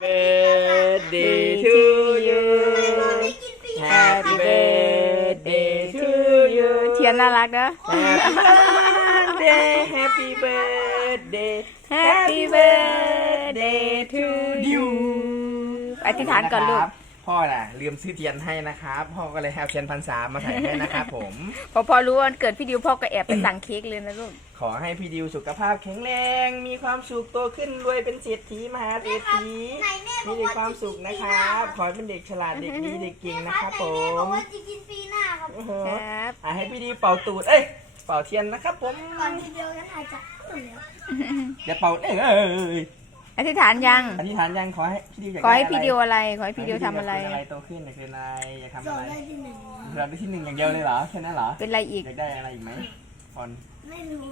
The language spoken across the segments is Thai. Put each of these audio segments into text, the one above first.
birthday to you Happy birthday to you เทียนน่ารักเนอะ Happy birthday Happy birthday Happy birthday to you อธิษฐานก่อนลูก พ่อน่ะลืมซื้อเทียนให้นะครับพ่อก็เลยแฮปเทียนพรรษามาใส่ให้นะครับผม พอพอรู้ว่าวันเกิดพี่ดิวพ่อก็แอบไปสั่งเค้กเลยนะลูก ขอให้พี่ดิวสุขภาพแข็งแรง มีความสุขโตขึ้นรวยเป็นเศรษฐีมหาเศรษฐีไหนแม่บมีอกแต่ว่าความสุขนะครับ ขอให้เป็นเด็กฉลาดเด็กดีเด็กเก่งนะครับผไหนแม่บอมกว่าจะกินปีหน้าครับโอ้โหครับ อะให้พี่ดิวเป่าตูดเอ้ยเป่าเทียนนะครับผมก่อนทีเดียวฉันถ่ายจากหมดแล้วอย่าเป่าเอ้ยเอ้ยอธิษฐานยัง อธิษฐานยังขอให้พี่ดิวอยากขอให้ได้พี่ดิวอะไร ขอให้พี่ดิวทำอะไรยากเป็นอะไรโตขึ้นอยากเป็นอะไรอยากทำสออะบไรได้ที่หนึ่งเหรอเราได้ที่หนึ่งอย่างเดียวเลยเหรอแค่นั้นเหรอเป็นอะไรอีกอยากได้อะไรอีกไหมพรไม่รู้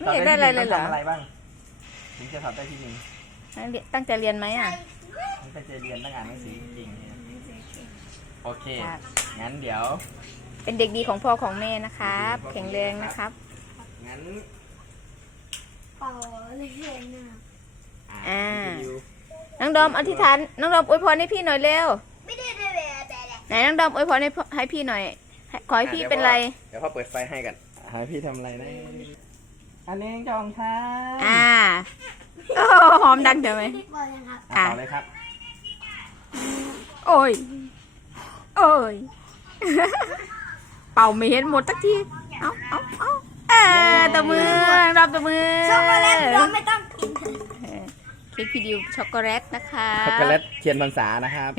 ไม่อยากได้อะไรเลยเหรอต้งทำอะไรบ้างถึงจะสอบได้ที่หนึ่งตั้งใจเรียนไหมอะตั้งใจเรียนตั้งอ่านหนังสือจริงๆเนี่ยโอเคครับงั้นเดี๋ยว เป็นเด็กดีของพ่อของแม่นะครับ แข็งแรงนะครับงั้นเป่าเรื่อยๆนะอ่า ให้พี่ดิวน้องดอมอธิษฐานน้องดอมอวยพรให้พี่หน่อยเร็วไม่ได้ได้แบบแบบแบบไหนน้องดอมอวยพรให้พ่อให้พี่หน่อยให้ขอให้พี่เป็นไร เดี๋ยวพ่อเปิดไฟให้กันให้พี่ทำอะไรนะอันนี้จองค่ะอ่าโอ้หอมดังเดี๋ยวไหมบอกยังครับอะ ต่อเลยครับ โอ้ย โอ้ย เป่าไม่เห็นหมดสักที เอาเอาเอาเออตบมือรอบตบมือ ช็อกโกแลตเราไม่ต้องกินเออ เค้กพีดิวช็อกโกแลตนะคะช็อกโกแลตเทียนพรรษานะครับ